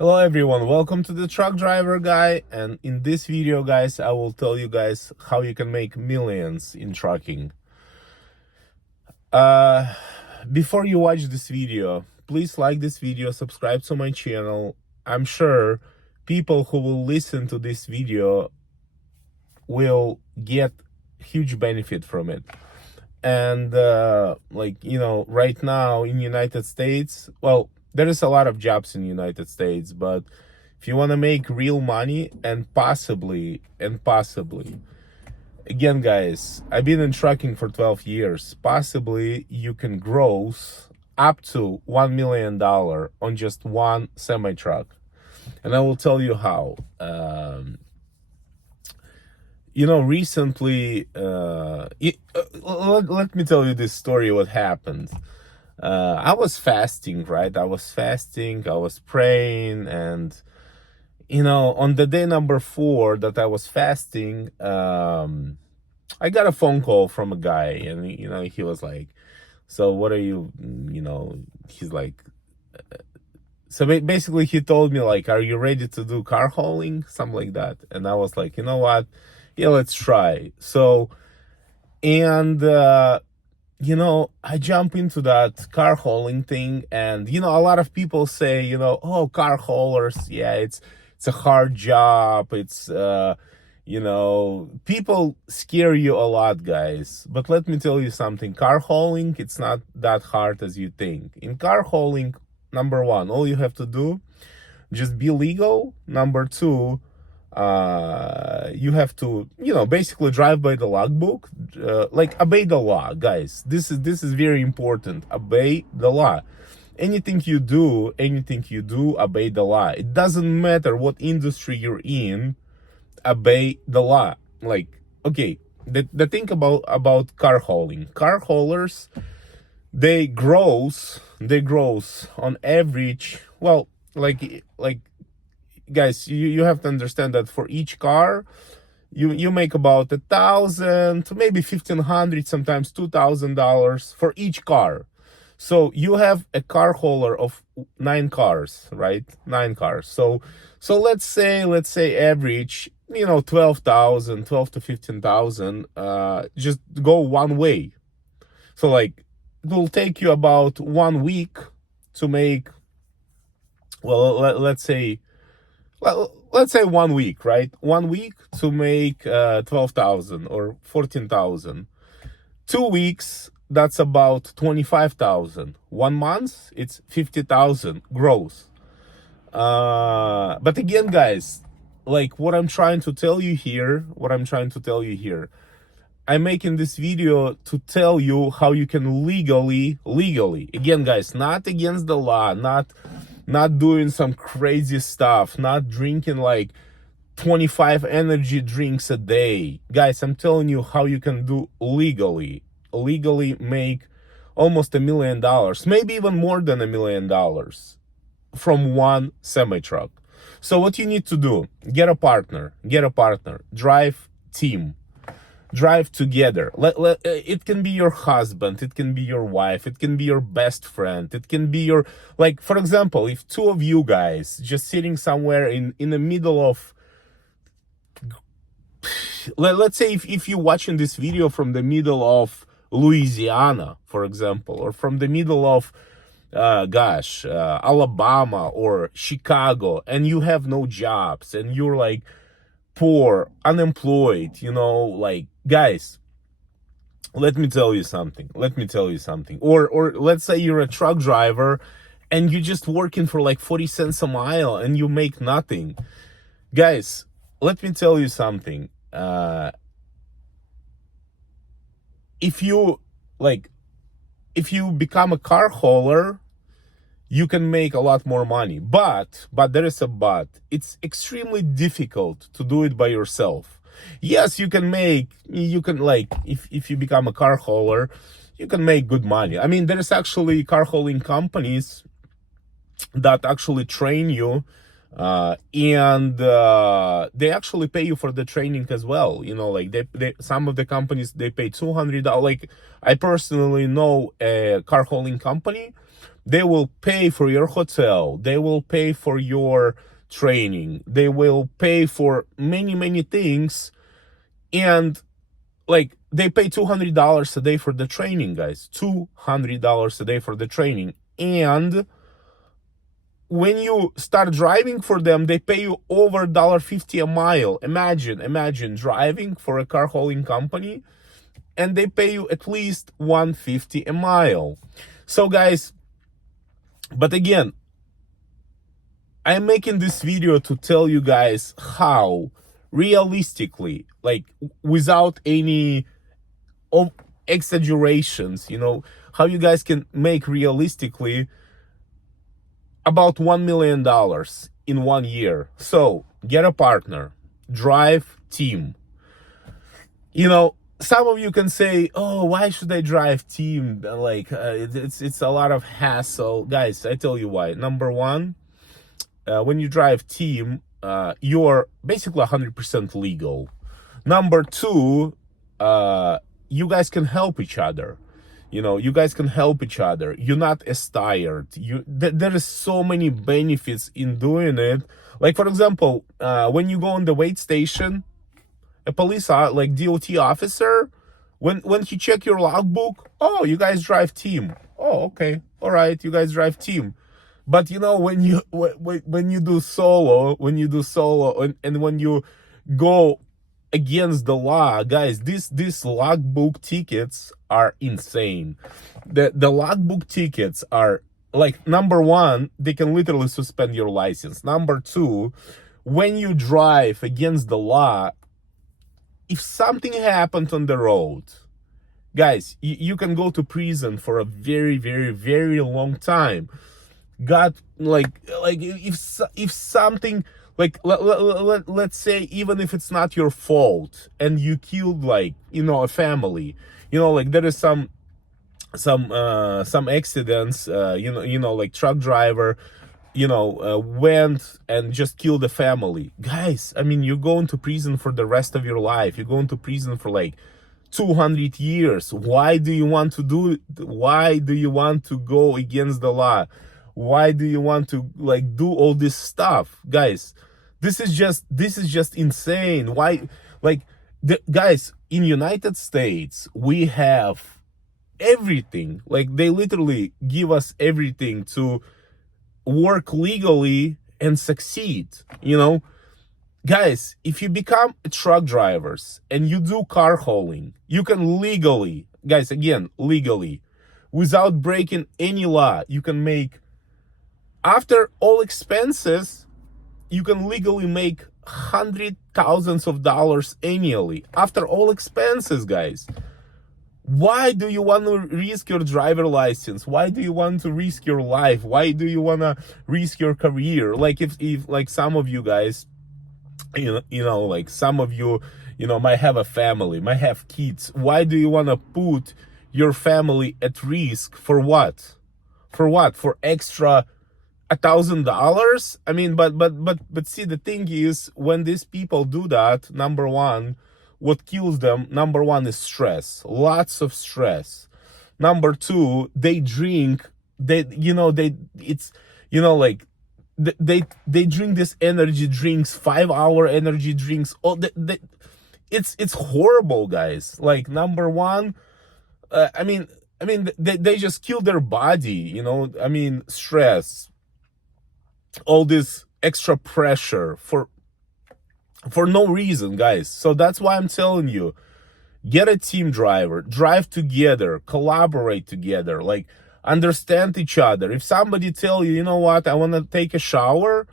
Hello everyone, welcome to the Truck Driver Guy, and in this video guys I will tell you guys how you can make millions in trucking. Before you watch this video, please like this video, subscribe to my channel. I'm sure people who will listen to this video will get huge benefit from it. And right now in United States, well, there is a lot of jobs in the United States, but if you want to make real money and possibly, again, guys, I've been in trucking for 12 years. Possibly you can gross up to $1 million on just one semi-truck. And I will tell you how. Recently, let me tell you this story, what happened. I was fasting, right? I was praying, and on the day number 4 that I was fasting, I got a phone call from a guy, and he was like, so what are you, he's like, so basically he told me like, are you ready to do car hauling, something like that. And I was like, you know what, yeah, let's try. So, and I jump into that car hauling thing, and a lot of people say, oh, car haulers, yeah, it's a hard job, it's people scare you a lot, guys. But let me tell you something, car hauling, it's not that hard as you think. In car hauling, number 1, all you have to do, just be legal. Number 2, you have to basically drive by the logbook, like obey the law, guys. This is very important. Obey the law. Anything you do, obey the law. It doesn't matter what industry you're in, obey the law. Like, okay, the thing about car hauling, car haulers, they gross on average, well, like guys, you have to understand that for each car, you make about $1,000 to maybe $1,500, sometimes $2,000 for each car. So you have a car hauler of 9 cars, right? 9 cars. So let's say average, 12,000, 12 to 15,000, just go one way. So like, it will take you about 1 week to make, well, let's say 1 week, right? 1 week to make 12,000 or 14,000. 2 weeks, that's about 25,000. 1 month, it's 50,000 gross. But again, guys, like what I'm trying to tell you here, I'm making this video to tell you how you can legally, again, guys, not against the law, not doing some crazy stuff, not drinking like 25 energy drinks a day. Guys, I'm telling you how you can do legally make almost $1 million, maybe even more than $1 million from one semi-truck. So what you need to do, get a partner, drive team, drive together. It can be your husband, it can be your wife, it can be your best friend, it can be your, like, for example, if 2 of you guys just sitting somewhere in the middle of, let's say if you're watching this video from the middle of Louisiana, for example, or from the middle of Alabama or Chicago, and you have no jobs and you're like poor, unemployed, like, guys, let me tell you something. Or let's say you're a truck driver and you're just working for like 40 cents a mile and you make nothing. Guys, let me tell you something. If you become a car hauler, you can make a lot more money, but there is a but. It's extremely difficult to do it by yourself. Yes, you can like, if you become a car hauler, you can make good money. I mean, there is actually car hauling companies that actually train you, and they actually pay you for the training as well. Like they some of the companies, they pay $200. Like, I personally know a car hauling company They will pay for your hotel, they will pay for your training, they will pay for many things. And like, they pay $200 a day for the training, guys. $200 a day for the training. And when you start driving for them, they pay you over $1.50 a mile. Imagine driving for a car hauling company, and they pay you at least $1.50 a mile. So guys, but again, I'm making this video to tell you guys how realistically, like without any exaggerations, how you guys can make realistically about $1 million in 1 year. So get a partner, drive team. Some of you can say, oh, why should I drive team? Like, it's a lot of hassle. Guys, I tell you why. Number one, when you drive team, you're basically 100% legal. Number two, you guys can help each other. You guys can help each other. You're not as tired. There is so many benefits in doing it. Like, for example, when you go on the weight station, a police, like DOT officer, when he check your logbook, oh, you guys drive team. Oh, okay, all right, you guys drive team. But when you do solo, and when you go against the law, guys, these logbook tickets are insane. The logbook tickets are, like, number one, they can literally suspend your license. Number two, when you drive against the law, if something happened on the road, guys, you can go to prison for a very long time. God, like if something, like, let's say, even if it's not your fault and you killed, like, a family, like there is some accidents, like truck driver, went and just killed a family. Guys, I mean, you're going to prison for the rest of your life. You're going to prison for like 200 years. Why do you want to do it? Why do you want to go against the law? Why do you want to, like, do all this stuff? Guys, this is just insane. Why? Like, guys, in United States, we have everything. Like, they literally give us everything to work legally and succeed. Guys, if you become truck drivers and you do car hauling, you can legally, guys, again, legally, without breaking any law, you can make, after all expenses, you can legally make $100,000s of dollars annually after all expenses, guys. Why do you want to risk your driver license? Why do you want to risk your life? Why do you want to risk your career? Like, if like some of you guys, like some of you, might have a family, might have kids. Why do you want to put your family at risk? For what? For extra $1,000? I mean, but see, the thing is, when these people do that, number one, what kills them, number one, is stress. Lots of stress. Number two, they drink. They drink this energy drinks, 5-hour energy drinks. Oh, it's horrible, guys. Like, number one, I mean, they just kill their body. I mean, stress, all this extra pressure for no reason, guys. So that's why I'm telling you, get a team driver, drive together, collaborate together, like, understand each other. If somebody tell you, what, I want to take a shower,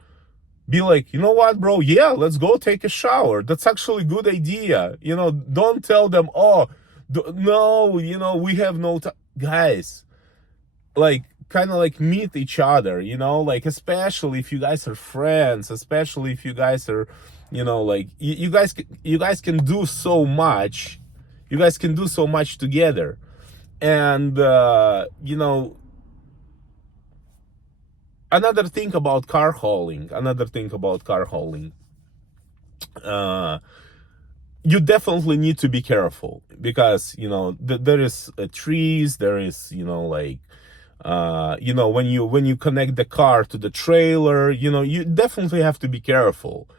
be like, you know what, bro, yeah, let's go take a shower. That's actually a good idea. Don't tell them, oh, no, we have no time. Guys, like, kind of like meet each other, like, especially if you guys are friends, especially if you guys are, like, you guys can do so much. You guys can do so much together. And another thing about car hauling, you definitely need to be careful, because there is trees, there is like You know, when you connect the car to the trailer, you know, you definitely have to be careful.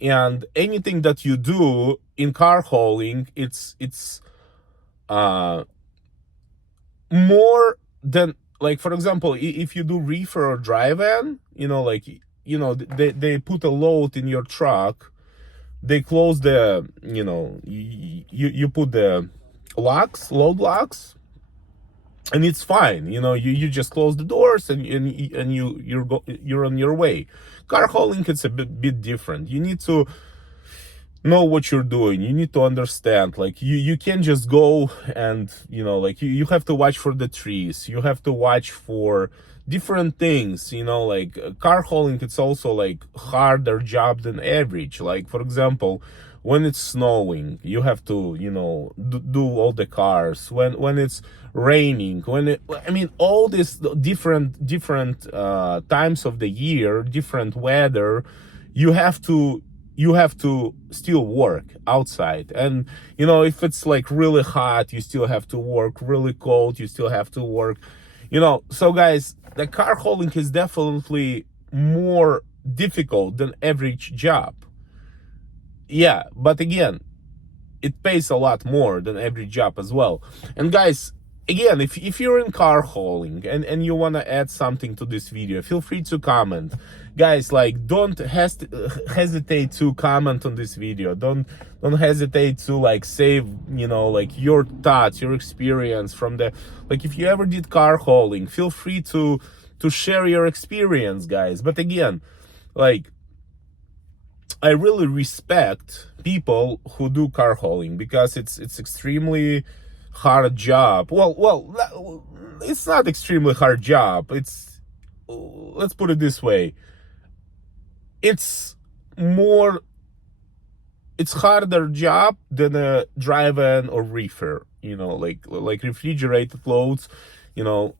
And anything that you do in car hauling, it's more than, like, for example, if you do reefer or drive-in, you know, like, you know, they put a load in your truck, they close the, you know, you put the load locks, and it's fine. You know, you just close the doors, and you're on your way. Car hauling, it's a bit different. You need to know what you're doing. You need to understand, like, you can't just go, and, you know, like, you have to watch for the trees, you have to watch for different things, you know. Like, car hauling, it's also like harder job than average. Like, for example, when it's snowing, you have to, you know, do all the cars. When it's raining, I mean, all these different times of the year, different weather, you have to still work outside. And, you know, if it's like really hot, you still have to work. Really cold, you still have to work, you know. So guys, the car hauling is definitely more difficult than average job. Yeah, but again, it pays a lot more than every job as well. And guys, again, if you're in car hauling and you want to add something to this video, feel free to comment. Guys, like, don't hesitate to comment on this video. Don't hesitate to, like, save, you know, like, your thoughts, your experience from the, like, if you ever did car hauling, feel free to share your experience, guys. But again, like, I really respect people who do car hauling, because it's extremely hard job. Well, it's not extremely hard job. It's, let's put it this way, it's harder job than a drive-in or reefer. You know, like refrigerated loads. You know,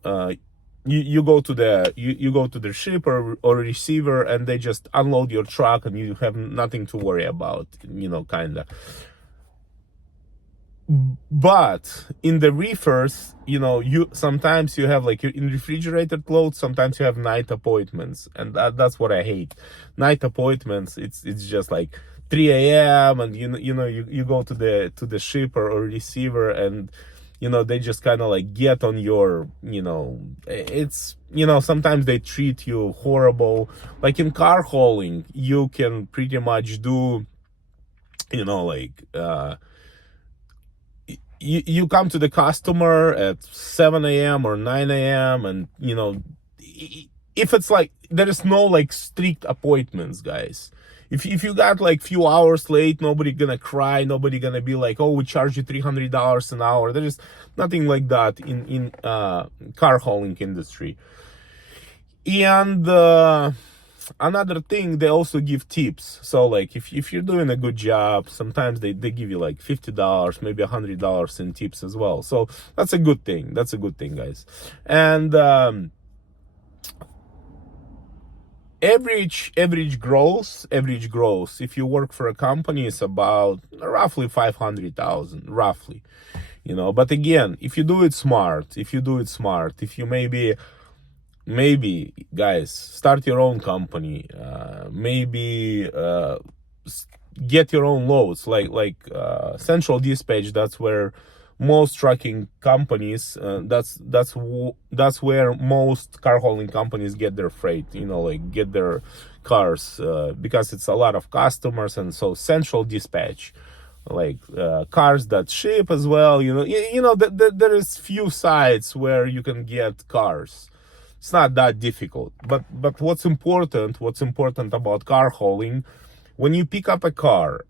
you go to the shipper or receiver, and they just unload your truck, and you have nothing to worry about, you know, kinda. But in the reefers, you know, sometimes you have, like, in refrigerated clothes, sometimes you have night appointments, and that's what I hate. Night appointments, it's just like 3 a.m. and you go to the shipper or receiver, and, you know, they just kind of like get on your, you know, it's, you know, sometimes they treat you horrible. Like, in car hauling, you can pretty much do, you know, like, you come to the customer at 7 a.m. or 9 a.m. and, you know, if it's like, there is no, like, strict appointments, guys. If you got, like, few hours late, nobody gonna cry, nobody gonna be like, oh, we charge you $300 an hour. There is nothing like that in car hauling industry. And another thing, they also give tips. So, like, if you're doing a good job, sometimes they give you like $50, maybe $100 in tips as well. So that's a good thing. That's a good thing, guys. And average gross, if you work for a company, is about roughly 500,000, roughly, you know. But again, if you do it smart, if you maybe, guys, start your own company, maybe get your own loads, like central dispatch. That's where most trucking companies, that's where most car hauling companies get their freight, you know, like, get their cars, because it's a lot of customers. And so central dispatch, like, cars that ship as well, you know, there is few sites where you can get cars. It's not that difficult. But what's important about car hauling, when you pick up a car,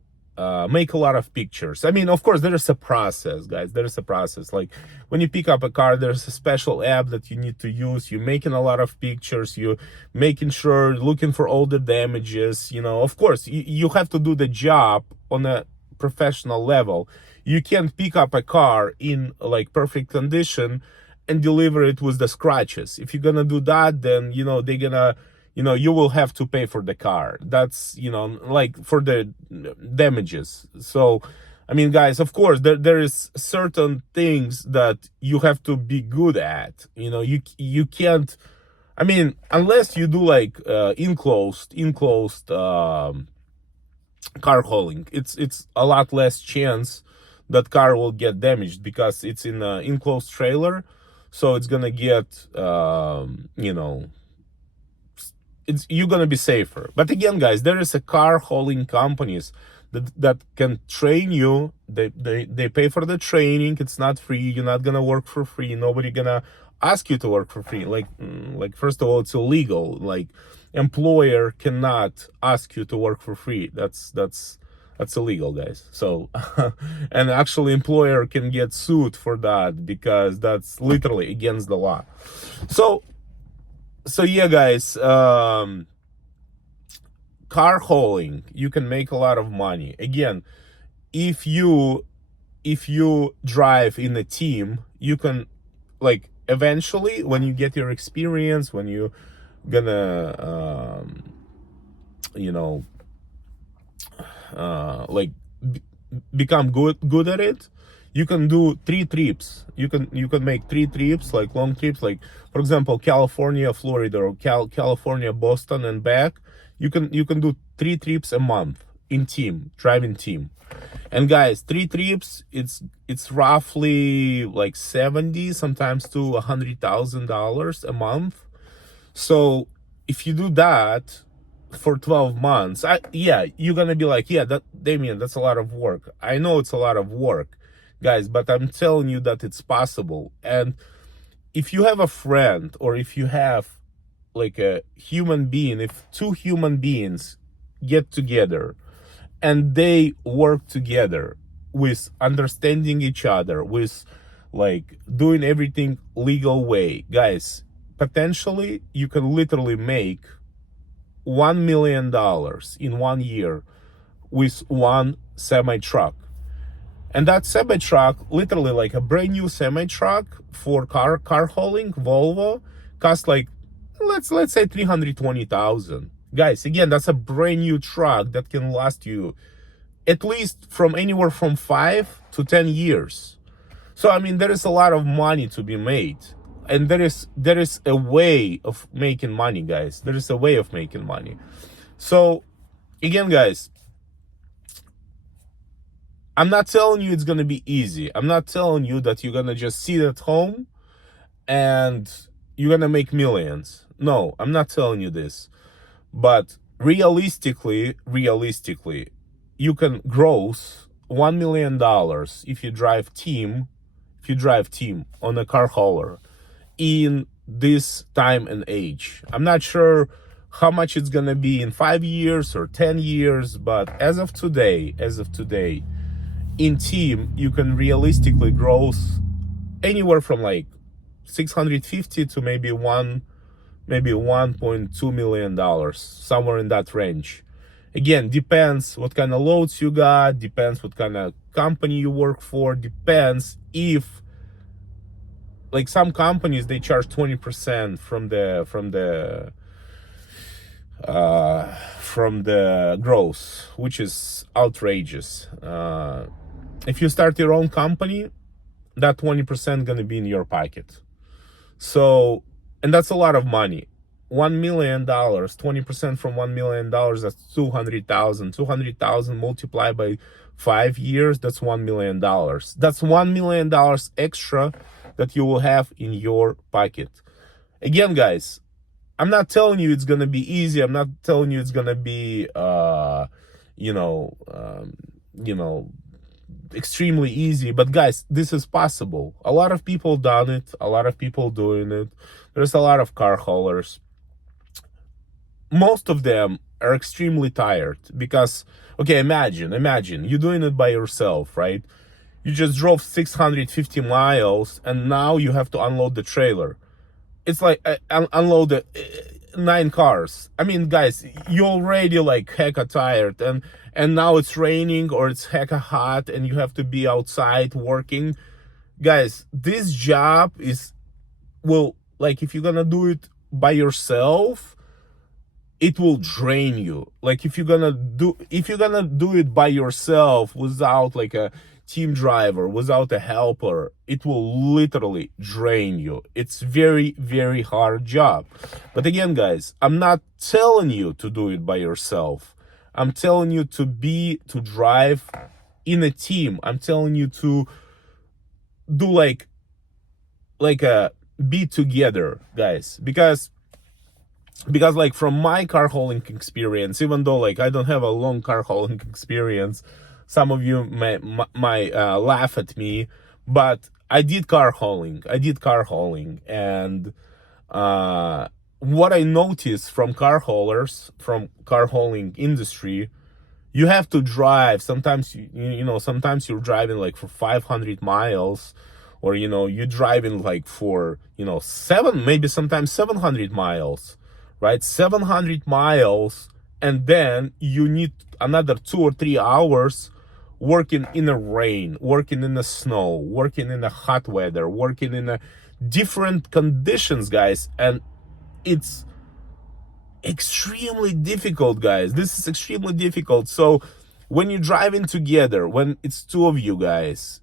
make a lot of pictures. I mean, of course, there is a process, guys. There is a process. Like, when you pick up a car, there's a special app that you need to use. You're making a lot of pictures. You making sure, looking for all the damages. You know, of course, you have to do the job on a professional level. You can't pick up a car in, like, perfect condition and deliver it with the scratches. If you're gonna do that, then, you know, they're gonna, you know, you will have to pay for the car. That's, you know, like, for the damages. So I mean, guys, of course, there is certain things that you have to be good at. You know, you can't. I mean, unless you do like enclosed car hauling, it's a lot less chance that car will get damaged because it's in an enclosed trailer, so it's gonna get you know, you're gonna be safer. But again, guys, there is a car hauling companies that can train you. They pay for the training. It's not free. You're not gonna work for free. Nobody gonna ask you to work for free. Like first of all, it's illegal. Like employer cannot ask you to work for free. That's illegal, guys. So and actually employer can get sued for that because that's literally against the law. So yeah, guys, car hauling, you can make a lot of money. Again, if you drive in a team, you can, like, eventually when you get your experience, when you gonna you know, like become good at it, you can do 3 trips. You can make 3 trips, like long trips, like for example California, Florida, or California, Boston and back. You can do 3 trips a month in team, driving team. And guys, 3 trips, it's roughly like 70, sometimes to $100,000 a month. So if you do that for 12 months, yeah, you're gonna be like, yeah, that, Damien, that's a lot of work. I know it's a lot of work, guys, but I'm telling you that it's possible. And if you have a friend, or if you have like a human being, if 2 human beings get together and they work together with understanding each other, with like doing everything legal way, guys, potentially you can literally make $1 million in 1 year with one semi truck. And that semi truck, literally like a brand new semi truck for car hauling, Volvo, costs like, let's say 320,000. Guys, again, that's a brand new truck that can last you at least from anywhere from 5 to 10 years. So I mean, there is a lot of money to be made, and there is a way of making money, guys. There is a way of making money. So again, guys, I'm not telling you it's gonna be easy. I'm not telling you that you're gonna just sit at home and you're gonna make millions. No, I'm not telling you this. But realistically, you can gross $1 million if you drive team on a car hauler in this time and age. I'm not sure how much it's gonna be in 5 years or 10 years, but as of today, in team, you can realistically gross anywhere from like 650 to maybe 1.2 million dollars, somewhere in that range. Again, depends what kind of loads you got, depends what kind of company you work for, depends if, like, some companies, they charge 20% from the gross, which is outrageous. If you start your own company, that 20% gonna be in your pocket. So, and that's a lot of money. $1 million, 20% from $1 million, that's 200,000. 200,000 multiplied by 5 years, that's $1 million. That's $1 million extra that you will have in your pocket. Again, guys, I'm not telling you it's gonna be easy. I'm not telling you it's gonna be extremely easy, but guys, this is possible. A lot of people done it, a lot of people doing it. There's a lot of car haulers. Most of them are extremely tired because, okay, imagine you're doing it by yourself, right? You just drove 650 miles and now you have to unload the trailer. It's like unload the 9 cars. I mean, guys, you already like hecka tired, and now it's raining or it's hecka hot and you have to be outside working. Guys, this job is, well, like, if you're gonna do it by yourself, it will drain you. Like if you're gonna do it by yourself without like a team driver, without a helper, it will literally drain you. It's very, very hard job. But again, guys, I'm not telling you to do it by yourself. I'm telling you to drive in a team. I'm telling you to do like a be together, guys, because like from my car hauling experience, even though like I don't have a long car hauling experience, some of you might laugh at me, but I did car hauling. And what I noticed from car haulers, from car hauling industry, you have to drive. Sometimes sometimes you're driving like for 500 miles, or you're driving like for maybe sometimes 700 miles, right? 700 miles, and then you need another 2 or 3 hours working in the rain, working in the snow, working in the hot weather, working in a different conditions, guys. And it's extremely difficult, guys. This is extremely difficult. So when you're driving together, when it's two of you guys,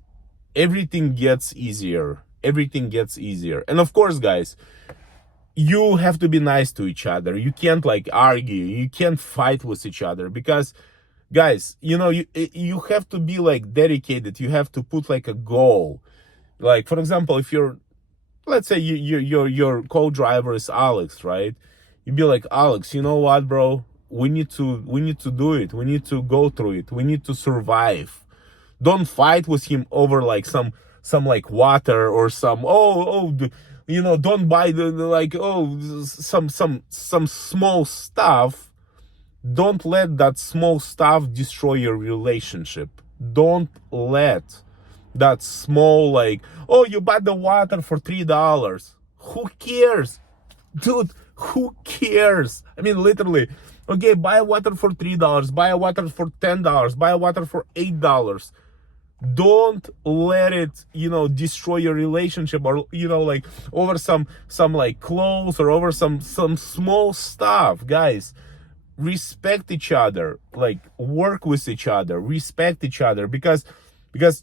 everything gets easier. And of course, guys, you have to be nice to each other. You can't like argue, you can't fight with each other, because guys, you have to be like dedicated. You have to put like a goal. Like for example, if let's say your co-driver is Alex, right? You'd be like, Alex, you know what, bro? We need to do it. We need to go through it. We need to survive. Don't fight with him over like some like water or some don't buy some small stuff. Don't let that small stuff destroy your relationship. Don't let that small like, you bought the water for $3. Who cares? Dude, who cares? I mean, literally, okay, buy water for $3, buy water for $10, buy water for $8. Don't let it, destroy your relationship, or, like over some like clothes, or over some small stuff. Guys, respect each other, like work with each other, respect each other, because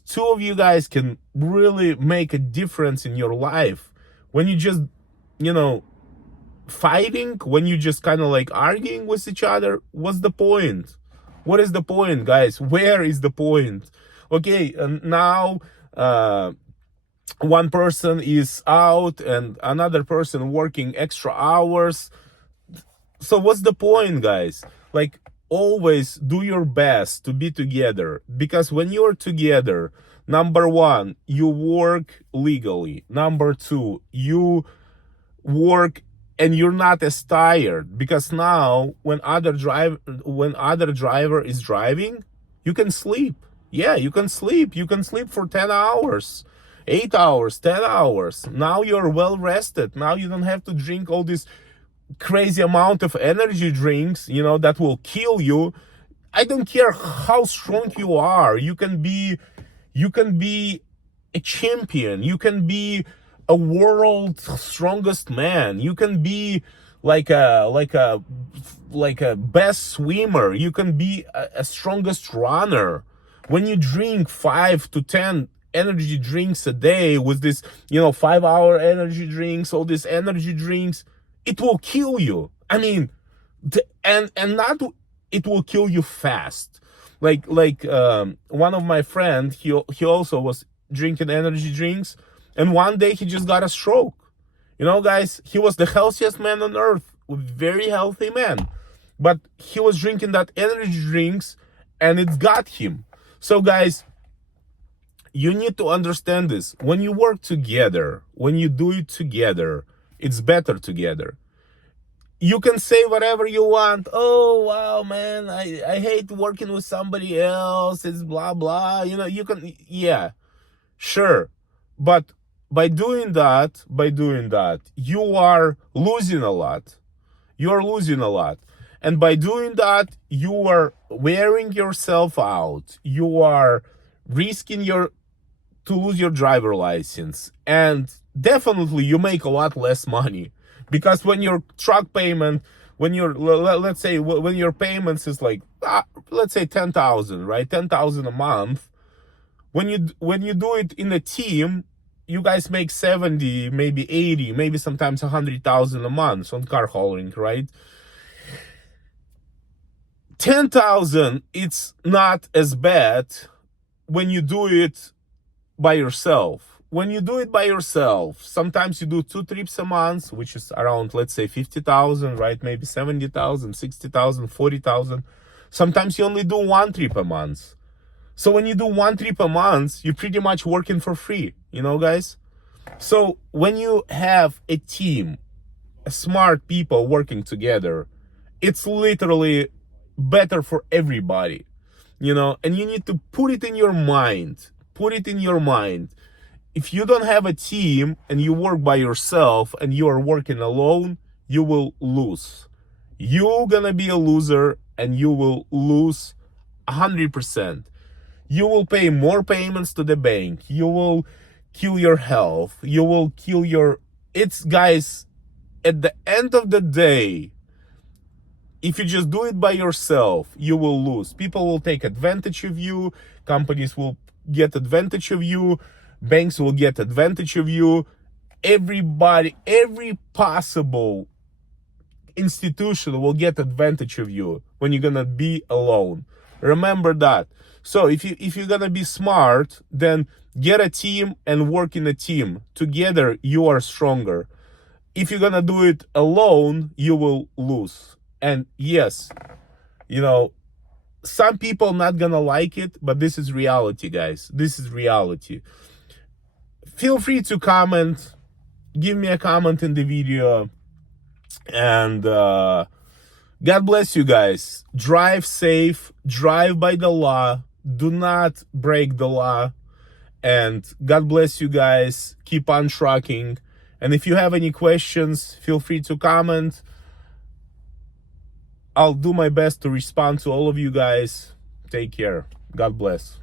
two of you guys can really make a difference in your life. When you just, fighting, when you just kind of like arguing with each other, what's the point? What is the point, guys? Where is the point? Okay, and now one person is out and another person working extra hours. So what's the point, guys? Like, always do your best to be together, because when you're together, number one, you work legally. Number two, you work and you're not as tired, because now when other driver is driving, you can sleep. Yeah, you can sleep. You can sleep for 10 hours, 8 hours, 10 hours. Now you're well rested. Now you don't have to drink all this crazy amount of energy drinks, that will kill you. I don't care how strong you are. You can be a champion. You can be a world's strongest man. You can be like a best swimmer. You can be a strongest runner. When you drink 5 to 10 energy drinks a day with this, 5-hour energy drinks, all these energy drinks, it will kill you. I mean, and not, it will kill you fast. Like one of my friends, he also was drinking energy drinks, and one day he just got a stroke. Guys, he was the healthiest man on earth, very healthy man, but he was drinking that energy drinks, and it got him. So guys, you need to understand this. When you work together, when you do it together, it's better together. You can say whatever you want. Oh, wow, man, I hate working with somebody else. It's blah, blah. You can, yeah, sure. But by doing that, you are losing a lot. You're losing a lot. And by doing that, you are wearing yourself out. You are risking to lose your driver license. And definitely you make a lot less money. Because when your truck payment when you're, let's say, when your payments is like, let's say 10,000, right? 10,000 a month. When you do it in a team, you guys make 70, maybe 80, maybe sometimes 100,000 a month on car hauling, right? 10,000, it's not as bad when you do it by yourself. When you do it by yourself, sometimes you do 2 trips a month, which is around, let's say, 50,000, right? Maybe 70,000, 60,000, 40,000. Sometimes you only do 1 trip a month. So when you do 1 trip a month, you're pretty much working for free, you know, guys? So when you have a team, smart people working together, it's literally better for everybody, you know? And you need to put it in your mind. Put it in your mind. If you don't have a team and you work by yourself and you are working alone, you will lose. You're gonna be a loser and you will lose 100%. You will pay more payments to the bank. You will kill your health. You will kill your... It's, guys, at the end of the day, if you just do it by yourself, you will lose. People will take advantage of you. Companies will get advantage of you. Banks will get advantage of you. Everybody, every possible institution will get advantage of you when you're gonna be alone. Remember that. So if you're gonna be smart, then get a team and work in a team. Together, you are stronger. If you're gonna do it alone, you will lose. And yes, you know, some people not gonna like it, but this is reality, guys. This is reality. Feel free to comment. Give me a comment in the video. And God bless you guys. Drive safe. Drive by the law. Do not break the law. And God bless you guys. Keep on trucking. And if you have any questions, feel free to comment. I'll do my best to respond to all of you guys. Take care. God bless.